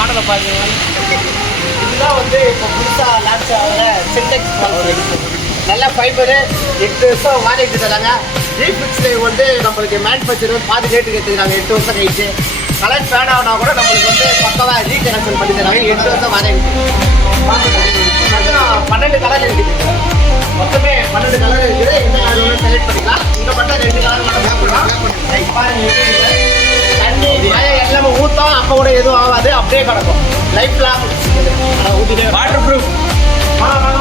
மாடலை பாருங்க. இதுதான் வந்து இப்போ புதுசாக லான்ச் ஆகிற சின்டெக்ஸ் நல்ல ஃபைபரு 8 வருஷம் வாரண்டி தராங்க. ரீஃபிக்ஸில் வந்து நம்மளுக்கு மேனுஃபேக்சர் பாதி ரேட்டுக்கு எடுத்துக்கிறாங்க 8 வருஷம் கழிச்சு. கலர் ஃபேட் ஆகினா கூட நம்மளுக்கு வந்து பக்கமாக ரீகனெக்ஷன் பண்ணி தராங்க 8 வருஷம் வாரண்டி. 12 கலர் இருக்குது, மொத்தமே 12 கலர் இருக்குது. எந்த கலர் ஒன்று செலக்ட் பண்ணிக்கலாம். இங்கே மட்டும் 2 கலர் மட்டும் பார்க்கலாம். தண்ணி மழை எல்லாமே ஊற்றும் அப்போ கூட எதுவும் ஆகாது, அப்படியே கிடக்கும் லைஃப் லாங் ஊற்றிட்டு. வாட்டர் ப்ரூஃப்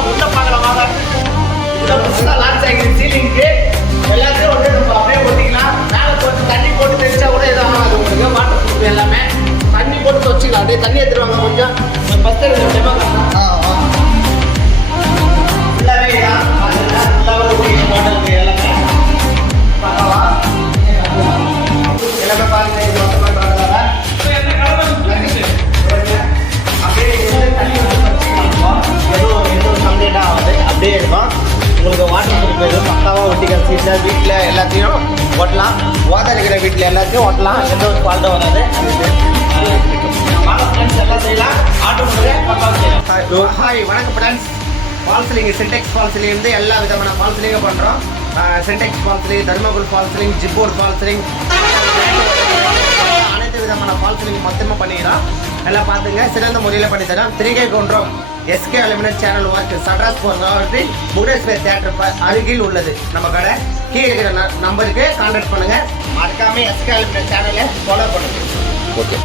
உள்ள பார்க்கலாம் வாங்க. இதில் புதுசாக லான்ச் ஆகிடுது சீலிங்க்கு. எல்லாத்தையும் வந்து நம்ம அப்படியே ஒட்டிக்கலாம். மேலே போட்டு தண்ணி போட்டு தெரிச்சா கூட எதுவும் ஆகாது உங்களுக்கு. வாட்டர் ப்ரூஃப் எல்லாமே தண்ணி போட்டு வச்சுக்கலாம். அப்படியே தண்ணி எடுத்துருவாங்க கொஞ்சம் ஃபஸ்ட்டு ஃபுல்லாகவே மாடலுக்கு எல்லாமே பார்க்கவா எல்லாமே பாருங்க. இது மொத்தமாக அப்படியே தண்ணி வந்து எதுவும் கம்ப்ளீட்டாக ஆகுது, அப்படியே இருக்கும். உங்களுக்கு வாட்டர் ப்ரூஃப் எதுவும் பக்காவாக ஒட்டிக்கிற சீட்டில் வீட்டில் எல்லாத்தையும் ஓட்டலாம். ஓட்ட இருக்கிற வீட்டில் எல்லாத்தையும் ஓட்டலாம், எந்த ஒரு ஃபால்ட்டும் வராது. எல்லாம் செய்யலாம், ஆட்டோ பக்காவாக செய்யலாம். ஹாய் வணக்கம் friends. Fall ceiling Sintex fall ceiling வந்து எல்லா விதமான ஃபால் சீலிங்கும் பண்ணுறோம். Sintex fall ceiling, thermocol fall ceiling, gypboard fall ceiling, அனைத்து விதமான ஃபால் சீலிங் மொத்தமாக பண்ணிக்கிறோம். எல்லாம் பார்த்துங்க, சிறந்த முறையில் பண்ணித்தரோம். 3K கொண்டோம் SK aluminium channel work Sadras போகிறது புவனேஸ்வர் தியேட்டர் அருகில் உள்ளது நம்ம கடை. கீழே இருக்கிற நம்பருக்கு கான்டாக்ட் பண்ணுங்கள். மறக்காமல் SK அலுமினியம் சேனலை ஃபாலோ பண்ணுங்கள். ஓகே.